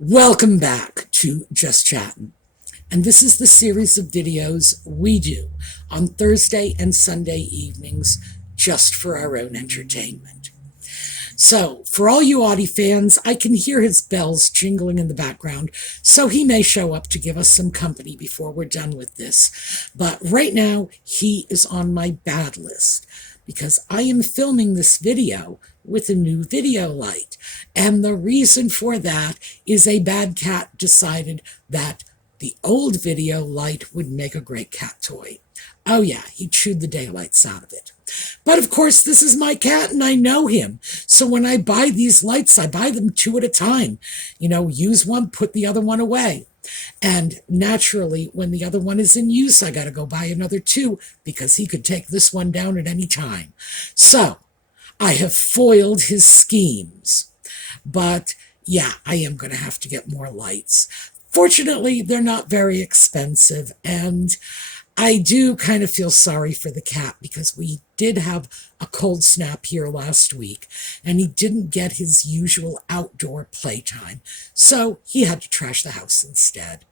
Welcome back to Just Chattin'. And this is the series of videos we do on Thursday and Sunday evenings just for our own entertainment. So, for all you Audie fans, I can hear his bells jingling in the background, so he may show up to give us some company before we're done with this. But right now, he is on my bad list because I am filming this video with a new video light. And the reason for that is a bad cat decided that the old video light would make a great cat toy. Oh yeah, he chewed the daylights out of it. But of course, this is my cat and I know him. So when I buy these lights, I buy them two at a time. Use one, put the other one away. And naturally, when the other one is in use, I got to go buy another two because he could take this one down at any time. So I have foiled his schemes. But yeah, I am going to have to get more lights. Fortunately, they're not very expensive, and I do kind of feel sorry for the cat because we did have a cold snap here last week, and he didn't get his usual outdoor playtime, so he had to trash the house instead.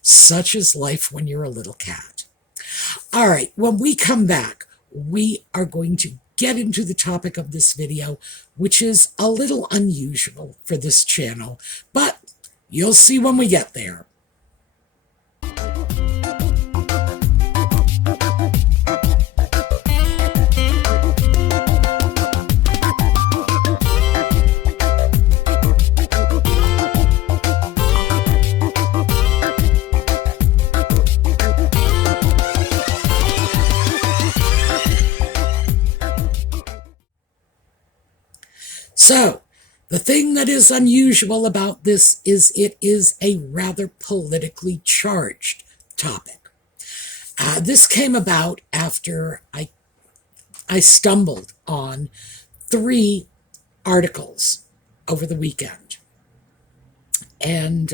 Such is life when you're a little cat. All right, when we come back, we are going to get into the topic of this video, which is a little unusual for this channel, but you'll see when we get there. So, the thing that is unusual about this is it is a rather politically charged topic. This came about after I stumbled on 3 articles over the weekend. And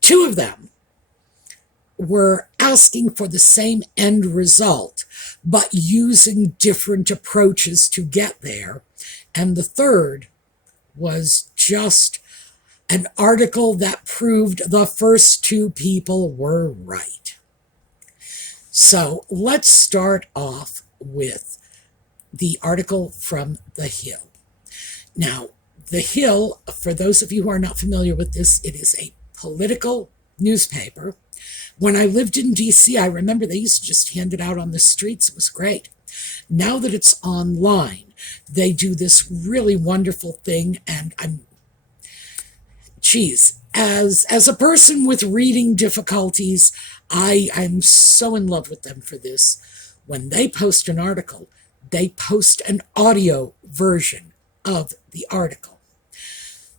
2 of them were asking for the same end result, but using different approaches to get there. And the third was just an article that proved the first 2 people were right. So let's start off with the article from The Hill. Now, The Hill, for those of you who are not familiar with this, it is a political newspaper. When I lived in D.C., I remember they used to just hand it out on the streets. It was great. Now that it's online, they do this really wonderful thing, and as a person with reading difficulties, I'm so in love with them for this. When they post an article, they post an audio version of the article.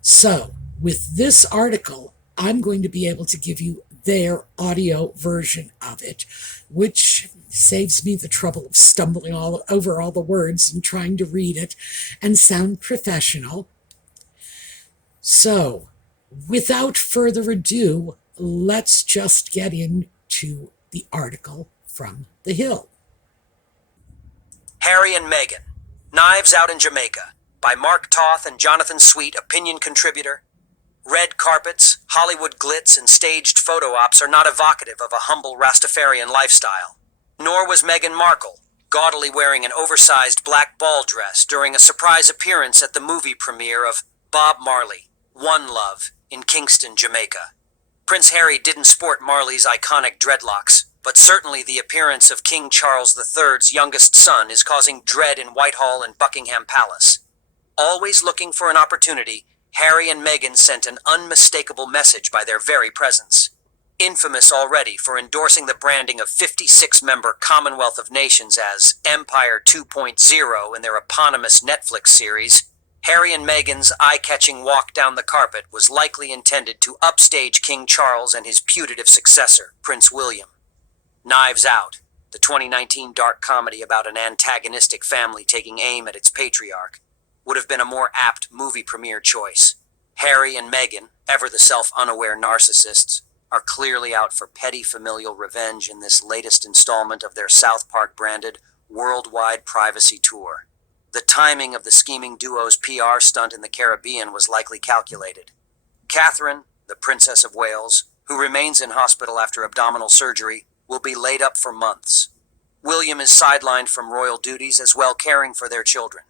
So with this article, I'm going to be able to give you their audio version of it, which saves me the trouble of stumbling all over all the words and trying to read it and sound professional. So, without further ado, let's just get into the article from The Hill. Harry and Meghan, Knives Out in Jamaica, by Mark Toth and Jonathan Sweet, opinion contributor. Red carpets, Hollywood glitz, and staged photo ops are not evocative of a humble Rastafarian lifestyle. Nor was Meghan Markle, gaudily wearing an oversized black ball dress during a surprise appearance at the movie premiere of Bob Marley, One Love, in Kingston, Jamaica. Prince Harry didn't sport Marley's iconic dreadlocks, but certainly the appearance of King Charles III's youngest son is causing dread in Whitehall and Buckingham Palace. Always looking for an opportunity, Harry and Meghan sent an unmistakable message by their very presence. Infamous already for endorsing the branding of 56-member Commonwealth of Nations as Empire 2.0 in their eponymous Netflix series, Harry and Meghan's eye-catching walk down the carpet was likely intended to upstage King Charles and his putative successor, Prince William. Knives Out, the 2019 dark comedy about an antagonistic family taking aim at its patriarch, would have been a more apt movie premiere choice. Harry and Meghan, ever the self-unaware narcissists, are clearly out for petty familial revenge in this latest installment of their South Park-branded worldwide privacy tour. The timing of the scheming duo's PR stunt in the Caribbean was likely calculated. Catherine, the Princess of Wales, who remains in hospital after abdominal surgery, will be laid up for months. William is sidelined from royal duties as well, caring for their children.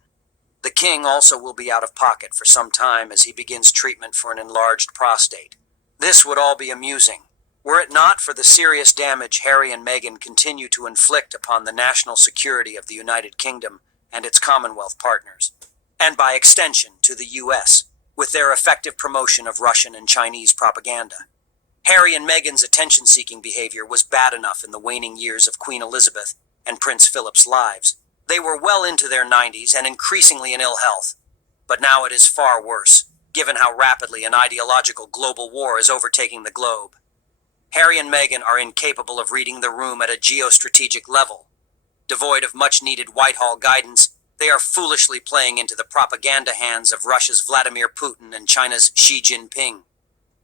The king also will be out of pocket for some time as he begins treatment for an enlarged prostate. This would all be amusing, were it not for the serious damage Harry and Meghan continue to inflict upon the national security of the United Kingdom and its Commonwealth partners, and by extension to the U.S., with their effective promotion of Russian and Chinese propaganda. Harry and Meghan's attention-seeking behavior was bad enough in the waning years of Queen Elizabeth and Prince Philip's lives. They were well into their 90s and increasingly in ill health. But now it is far worse, given how rapidly an ideological global war is overtaking the globe. Harry and Meghan are incapable of reading the room at a geostrategic level. Devoid of much-needed Whitehall guidance, they are foolishly playing into the propaganda hands of Russia's Vladimir Putin and China's Xi Jinping.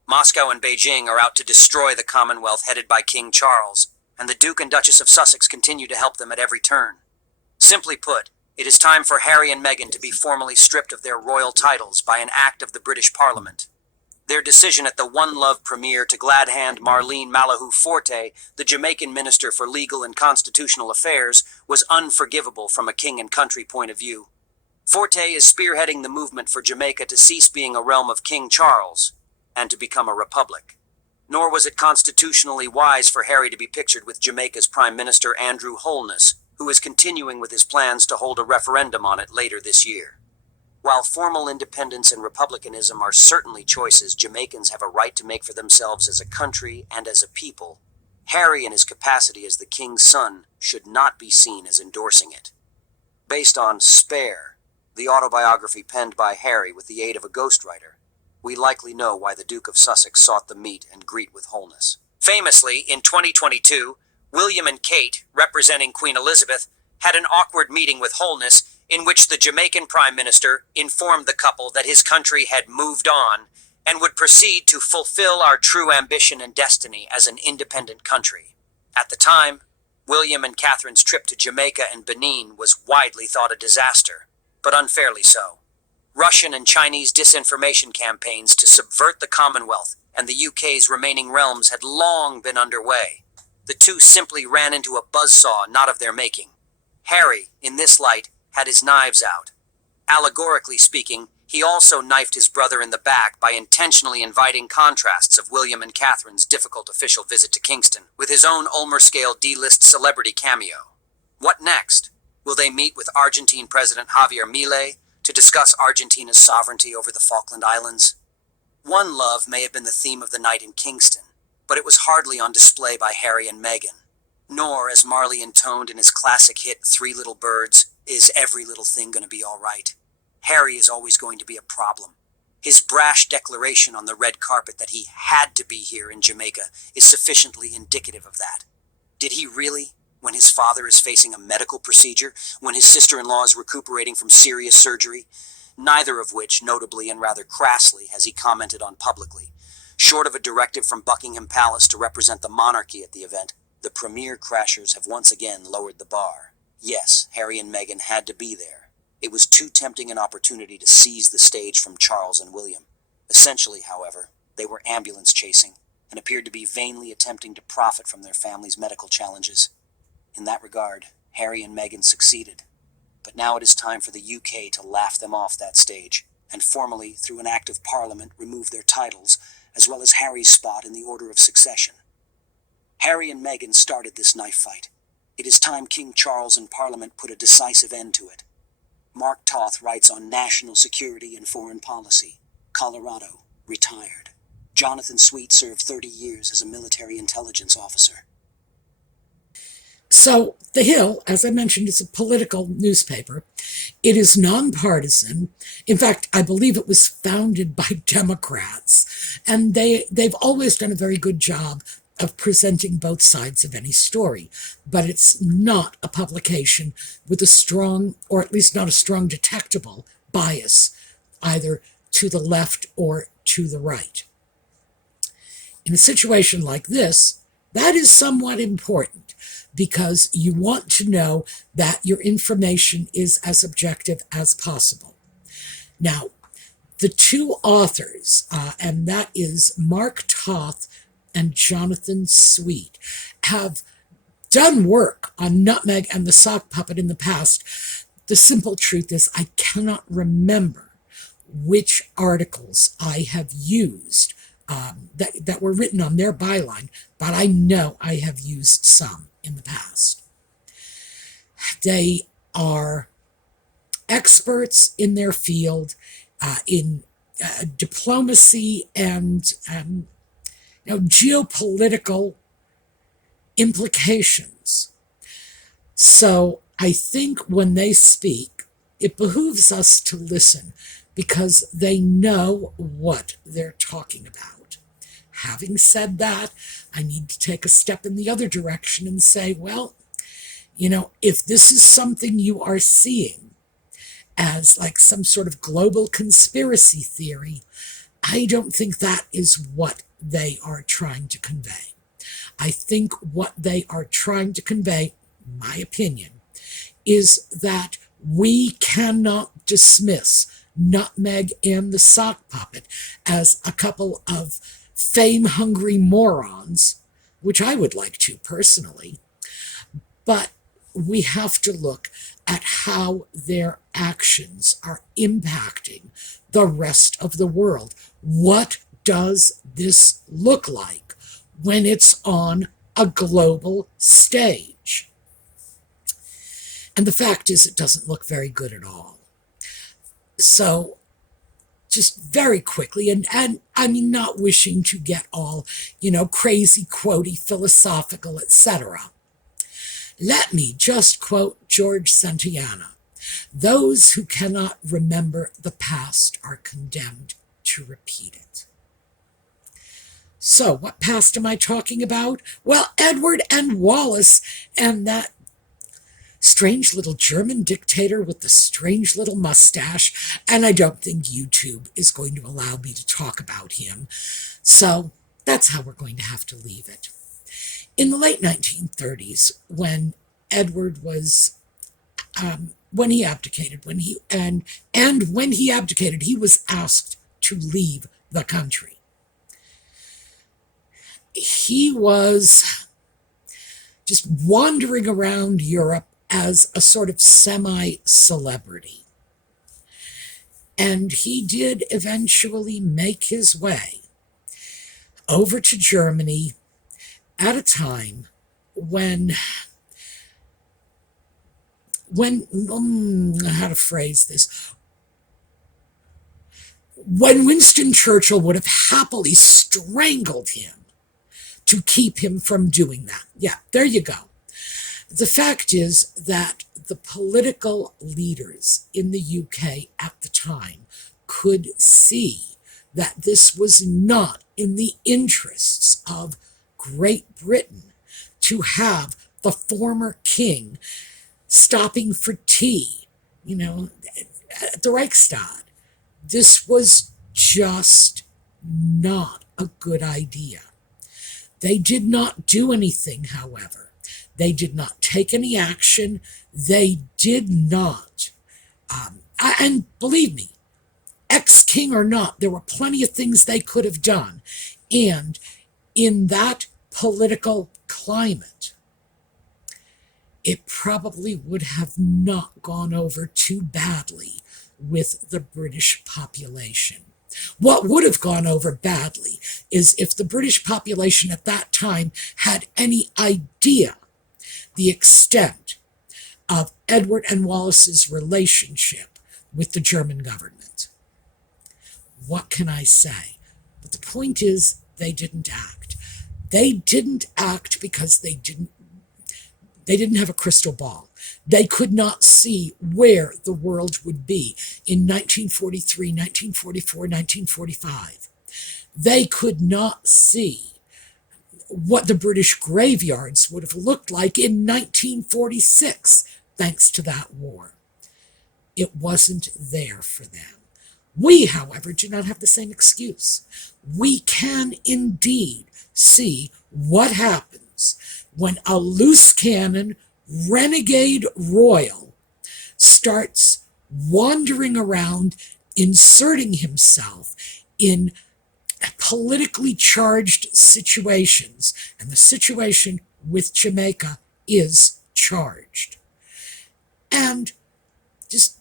Moscow and Beijing are out to destroy the Commonwealth headed by King Charles, and the Duke and Duchess of Sussex continue to help them at every turn. Simply put, it is time for Harry and Meghan to be formally stripped of their royal titles by an act of the British Parliament. Their decision at the One Love premiere to glad-hand Marlene Malahou Forte, the Jamaican Minister for Legal and Constitutional Affairs, was unforgivable from a king and country point of view. Forte is spearheading the movement for Jamaica to cease being a realm of King Charles and to become a republic. Nor was it constitutionally wise for Harry to be pictured with Jamaica's Prime Minister Andrew Holness, who is continuing with his plans to hold a referendum on it later this year. While formal independence and republicanism are certainly choices Jamaicans have a right to make for themselves as a country and as a people, Harry in his capacity as the king's son should not be seen as endorsing it. Based on Spare, the autobiography penned by Harry with the aid of a ghostwriter, we likely know why the Duke of Sussex sought the meet and greet with Holness. Famously, in 2022, William and Kate, representing Queen Elizabeth, had an awkward meeting with Holness in which the Jamaican Prime Minister informed the couple that his country had moved on and would proceed to fulfill our true ambition and destiny as an independent country. At the time, William and Catherine's trip to Jamaica and Benin was widely thought a disaster, but unfairly so. Russian and Chinese disinformation campaigns to subvert the Commonwealth and the UK's remaining realms had long been underway. The two simply ran into a buzzsaw not of their making. Harry, in this light, had his knives out. Allegorically speaking, he also knifed his brother in the back by intentionally inviting contrasts of William and Catherine's difficult official visit to Kingston with his own Ulmer-scale D-list celebrity cameo. What next? Will they meet with Argentine President Javier Milei to discuss Argentina's sovereignty over the Falkland Islands? One love may have been the theme of the night in Kingston, but it was hardly on display by Harry and Meghan. Nor, as Marley intoned in his classic hit Three Little Birds, is every little thing going to be all right. Harry is always going to be a problem. His brash declaration on the red carpet that he had to be here in Jamaica is sufficiently indicative of that. Did he really, when his father is facing a medical procedure, when his sister-in-law is recuperating from serious surgery? Neither of which, notably and rather crassly, has he commented on publicly. Short of a directive from Buckingham Palace to represent the monarchy at the event, the premier crashers have once again lowered the bar. Yes, Harry and Meghan had to be there. It was too tempting an opportunity to seize the stage from Charles and William. Essentially, however, they were ambulance chasing and appeared to be vainly attempting to profit from their family's medical challenges. In that regard, Harry and Meghan succeeded. But now it is time for the UK to laugh them off that stage and formally, through an act of Parliament, remove their titles, as well as Harry's spot in the order of succession. Harry and Meghan started this knife fight. It is time King Charles and Parliament put a decisive end to it. Mark Toth writes on national security and foreign policy. Colorado, retired. Jonathan Sweet served 30 years as a military intelligence officer. So, The Hill, as I mentioned, is a political newspaper. It is nonpartisan. In fact, I believe it was founded by Democrats. And they've always done a very good job of presenting both sides of any story. But it's not a publication with a strong, or at least not a strong detectable, bias, either to the left or to the right. In a situation like this, that is somewhat important, because you want to know that your information is as objective as possible. Now, The two authors, and that is Mark Toth and Jonathan Sweet, have done work on Nutmeg and the Sock Puppet in the past. The simple truth is I cannot remember which articles I have used that were written on their byline, but I know I have used some in the past. They are experts in their field, in diplomacy and geopolitical implications. So I think when they speak, it behooves us to listen because they know what they're talking about. Having said that, I need to take a step in the other direction and say, well, if this is something you are seeing as like some sort of global conspiracy theory, I don't think that is what they are trying to convey. I think what they are trying to convey, my opinion, is that we cannot dismiss Nutmeg and the Sock Puppet as a couple of fame-hungry morons, which I would like to personally, but we have to look at how their actions are impacting the rest of the world. What does this look like when it's on a global stage? And the fact is, it doesn't look very good at all. So, just very quickly, and I mean, not wishing to get all, crazy, quotey, philosophical, etc. Let me just quote George Santayana. Those who cannot remember the past are condemned to repeat it. So, what past am I talking about? Well, Edward and Wallace and that strange little German dictator with the strange little mustache, and I don't think YouTube is going to allow me to talk about him. So, that's how we're going to have to leave it. In the late 1930s, when Edward was, when he abdicated, when he abdicated, he was asked to leave the country. He was just wandering around Europe as a sort of semi-celebrity. And he did eventually make his way over to Germany at a time when how to phrase this, when Winston Churchill would have happily strangled him to keep him from doing that. Yeah, there you go. The fact is that the political leaders in the UK at the time could see that this was not in the interests of Great Britain to have the former king stopping for tea, at the Reichstag. This was just not a good idea. They did not do anything, however. They did not take any action. They did not. And believe me, ex-king or not, there were plenty of things they could have done. And in that political climate, it probably would have not gone over too badly with the British population. What would have gone over badly is if the British population at that time had any idea the extent of Edward and Wallace's relationship with the German government. What can I say? But the point is, they didn't act. They didn't act because they didn't have a crystal ball. They could not see where the world would be in 1943, 1944, 1945. They could not see what the British graveyards would have looked like in 1946, thanks to that war. It wasn't there for them. We, however, do not have the same excuse. We can indeed see what happens when a loose cannon, renegade royal starts wandering around inserting himself in politically charged situations, and the situation with Jamaica is charged. And just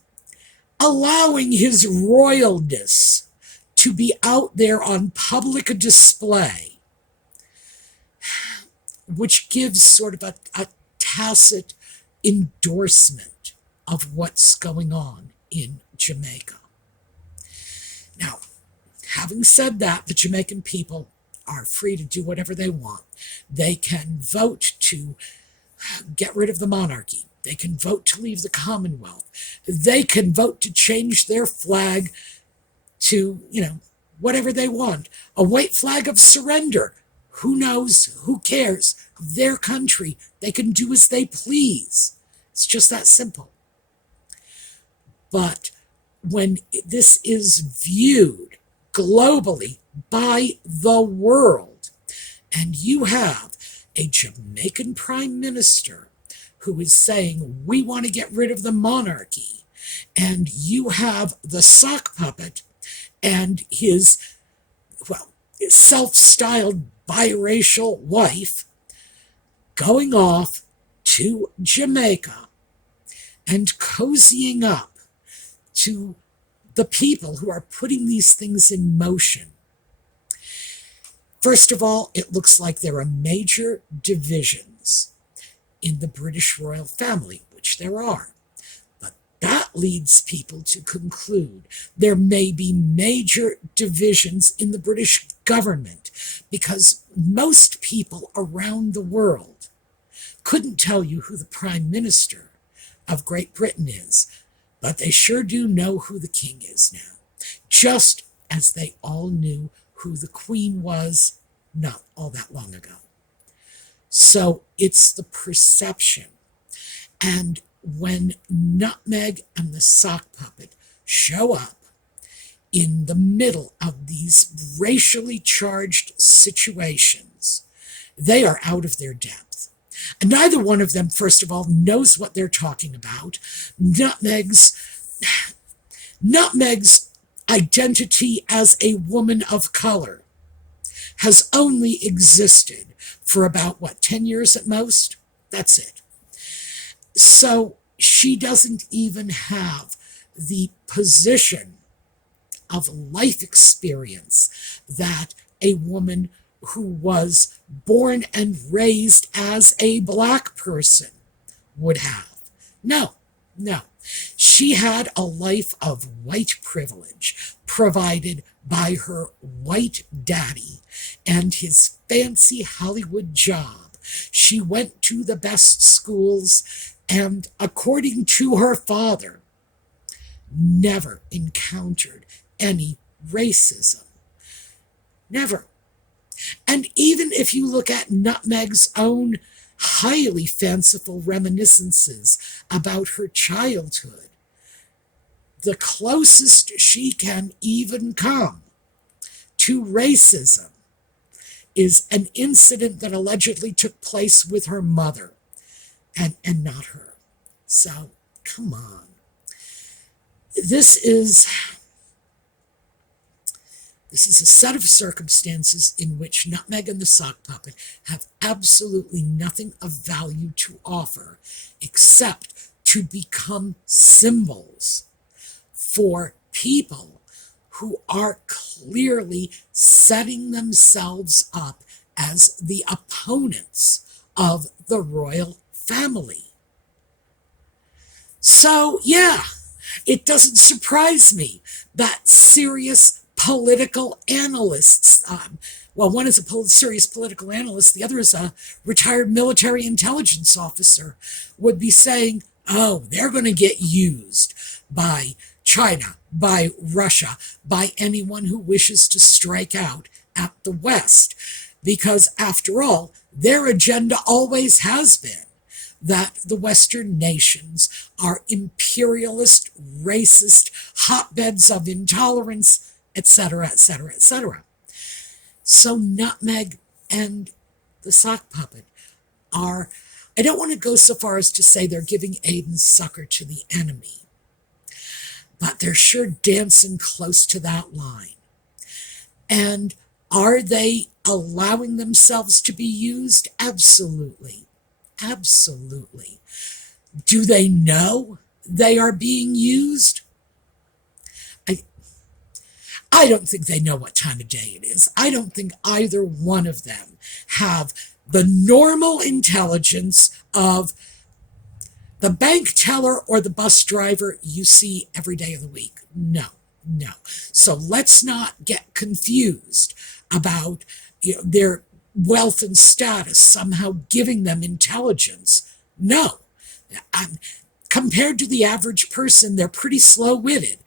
allowing his royalness to be out there on public display, which gives sort of a tacit endorsement of what's going on in Jamaica. Now, having said that, the Jamaican people are free to do whatever they want. They can vote to get rid of the monarchy. They can vote to leave the Commonwealth. They can vote to change their flag to, whatever they want. A white flag of surrender. Who knows? Who cares? Their country. They can do as they please. It's just that simple. But when this is viewed globally by the world, and you have a Jamaican prime minister who is saying, we want to get rid of the monarchy, and you have the sock puppet and his, self-styled biracial wife going off to Jamaica and cozying up to the people who are putting these things in motion. First of all, it looks like there are major divisions in the British royal family, which there are. But that leads people to conclude there may be major divisions in the British government, because most people around the world couldn't tell you who the Prime Minister of Great Britain is, but they sure do know who the King is now, just as they all knew who the Queen was not all that long ago. So it's the perception. And when Nutmeg and the sock puppet show up in the middle of these racially charged situations, they are out of their depth. And neither one of them, first of all, knows what they're talking about. Nutmeg's identity as a woman of color has only existed for about, 10 years at most? That's it. So she doesn't even have the position of life experience that a woman who was born and raised as a black person would have. No. She had a life of white privilege provided by her white daddy and his fancy Hollywood job. She went to the best schools and, according to her father, never encountered any racism. Never. And even if you look at Nutmeg's own highly fanciful reminiscences about her childhood, the closest she can even come to racism is an incident that allegedly took place with her mother and not her. So, come on. This is a set of circumstances in which Nutmeg and the sock puppet have absolutely nothing of value to offer except to become symbols for people who are clearly setting themselves up as the opponents of the royal family. So, yeah, it doesn't surprise me that serious political analysts, one is a serious political analyst, the other is a retired military intelligence officer, would be saying, oh, they're going to get used by China, by Russia, by anyone who wishes to strike out at the West. Because, after all, their agenda always has been that the Western nations are imperialist, racist, hotbeds of intolerance, etc., etc., etc. So Nutmeg and the sock puppet are, I don't want to go so far as to say they're giving aid and succor to the enemy, but they're sure dancing close to that line. And are they allowing themselves to be used? Absolutely. Absolutely. Do they know they are being used? I don't think they know what time of day it is. I don't think either one of them have the normal intelligence of the bank teller or the bus driver you see every day of the week. No, no. So let's not get confused about their wealth and status somehow giving them intelligence. No. Compared to the average person, they're pretty slow-witted.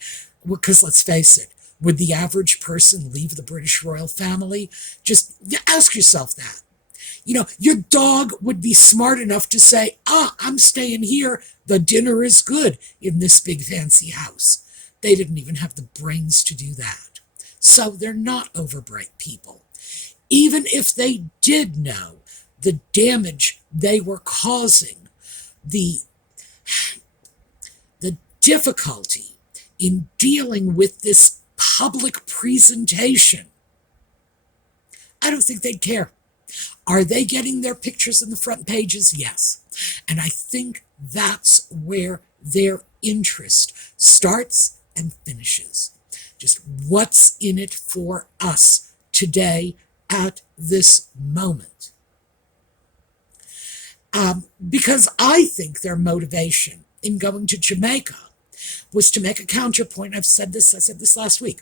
Because let's face it, would the average person leave the British royal family? Just ask yourself that. Your dog would be smart enough to say, I'm staying here. The dinner is good in this big fancy house. They didn't even have the brains to do that. So they're not overbright people. Even if they did know the damage they were causing, the difficulty in dealing with this public presentation, I don't think they'd care. Are they getting their pictures in the front pages? Yes. And I think that's where their interest starts and finishes. Just what's in it for us today at this moment. Because I think their motivation in going to Jamaica was to make a counterpoint. I said this last week,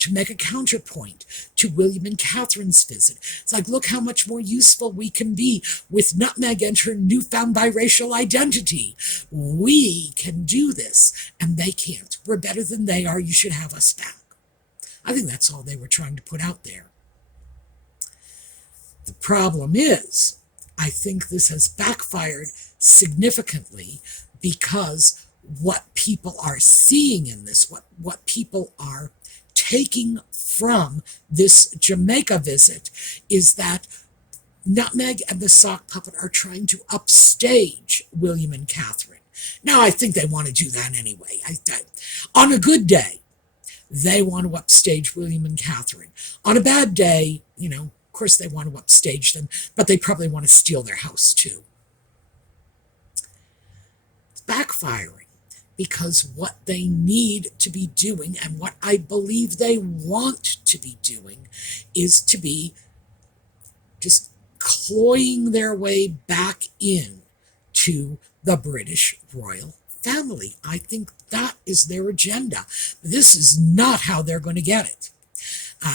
to make a counterpoint to William and Catherine's visit. It's like, look how much more useful we can be with Nutmeg and her newfound biracial identity. We can do this, and they can't. We're better than they are. You should have us back. I think that's all they were trying to put out there. The problem is, I think this has backfired significantly because what people are seeing in this, what people are taking from this Jamaica visit is that Nutmeg and the sock puppet are trying to upstage William and Catherine. Now, I think they want to do that anyway. On a good day, they want to upstage William and Catherine. On a bad day, of course they want to upstage them, but they probably want to steal their house too. It's backfiring. Because what they need to be doing and what I believe they want to be doing is to be just cloying their way back in to the British royal family. I think that is their agenda. This is not how they're going to get it.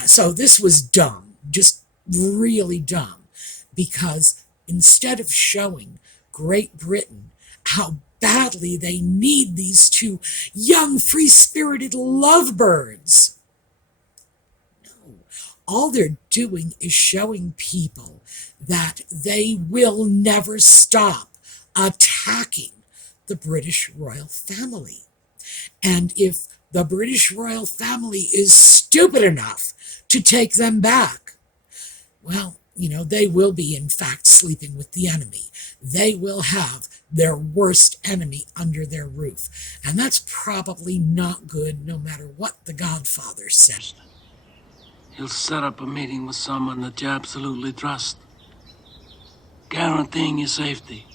So this was dumb, just really dumb, because instead of showing Great Britain how badly they need these two young, free-spirited lovebirds. No, all they're doing is showing people that they will never stop attacking the British royal family. And if the British royal family is stupid enough to take them back, well, they will be, in fact, sleeping with the enemy. They will have their worst enemy under their roof. And that's probably not good, no matter what the Godfather says. He'll set up a meeting with someone that you absolutely trust, guaranteeing your safety.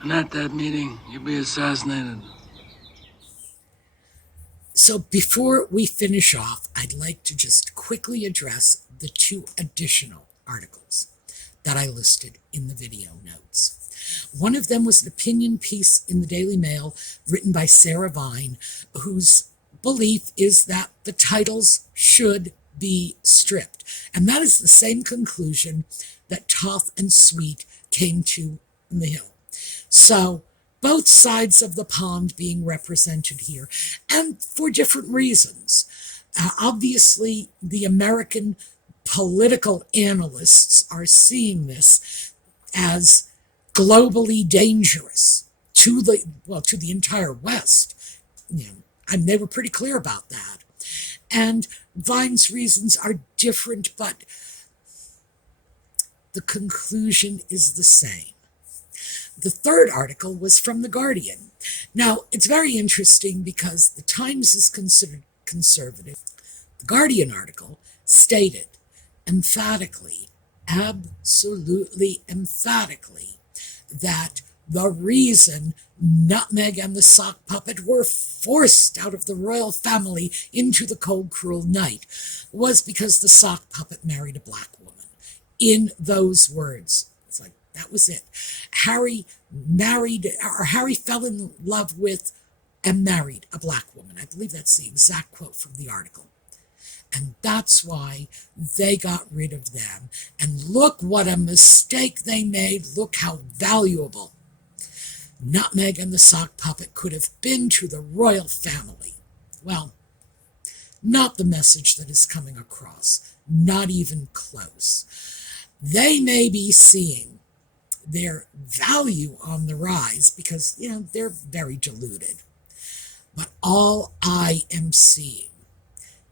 And at that meeting, you'll be assassinated. So before we finish off, I'd like to just quickly address the two additional articles that I listed in the video notes. One of them was an opinion piece in the Daily Mail written by Sarah Vine, whose belief is that the titles should be stripped. And that is the same conclusion that Toth and Sweet came to in the Hill. So both sides of the pond being represented here, and for different reasons. Obviously, the American political analysts are seeing this as globally dangerous to the entire West. And they were pretty clear about that. And Vine's reasons are different, but the conclusion is the same. The third article was from The Guardian, Now, it's very interesting because the Times is considered conservative. The Guardian article stated emphatically, absolutely emphatically, that the reason Nutmeg and the sock puppet were forced out of the royal family into the cold, cruel night was because the sock puppet married a black woman. In those words, it's like, that was it. Harry fell in love with and married a black woman. I believe that's the exact quote from the article. And that's why they got rid of them. And look what a mistake they made. Look how valuable Nutmeg and the sock puppet could have been to the royal family. Well, not the message that is coming across. Not even close. They may be seeing their value on the rise because, they're very diluted. But all I am seeing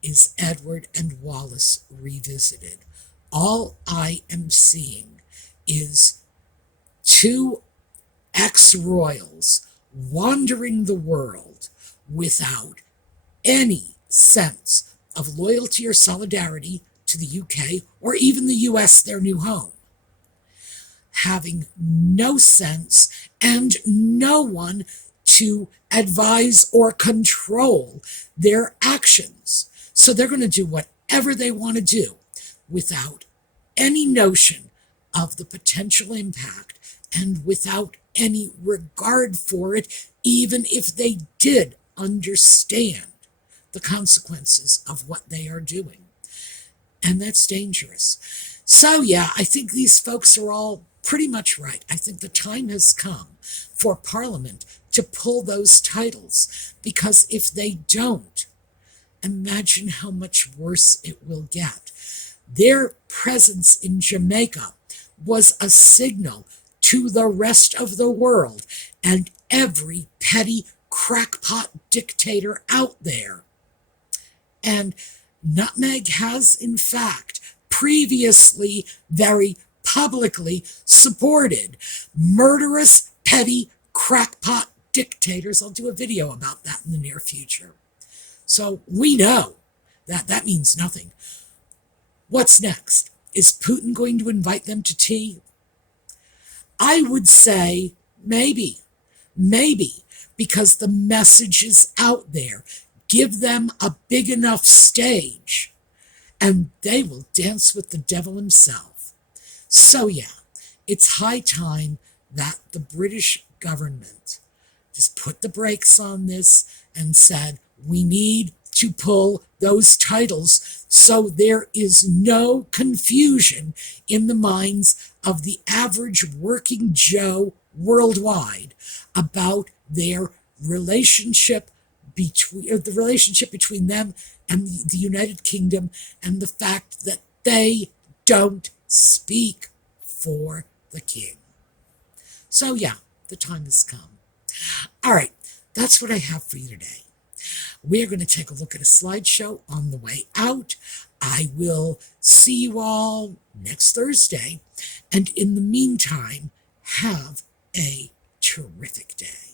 is Edward and Wallace revisited. All I am seeing is two ex-royals wandering the world without any sense of loyalty or solidarity to the UK or even the US, their new home. Having no sense and no one to advise or control their actions. So they're going to do whatever they want to do without any notion of the potential impact and without any regard for it, even if they did understand the consequences of what they are doing. And that's dangerous. So yeah, I think these folks are all pretty much right. I think the time has come for Parliament to pull those titles, because if they don't, imagine how much worse it will get. Their presence in Jamaica was a signal to the rest of the world and every petty crackpot dictator out there. And Nutmeg has, in fact, previously very publicly supported murderous, petty, crackpot dictators. I'll do a video about that in the near future. So we know that that means nothing. What's next? Is Putin going to invite them to tea? I would say maybe, because the message is out there. Give them a big enough stage, and they will dance with the devil himself. So yeah, it's high time that the British government just put the brakes on this and said, we need to pull those titles so there is no confusion in the minds of the average working Joe worldwide about their relationship between them and the United Kingdom, and the fact that they don't speak for the king. So yeah, the time has come. All right, that's what I have for you today. We're going to take a look at a slideshow on the way out. I will see you all next Thursday. And in the meantime, have a terrific day.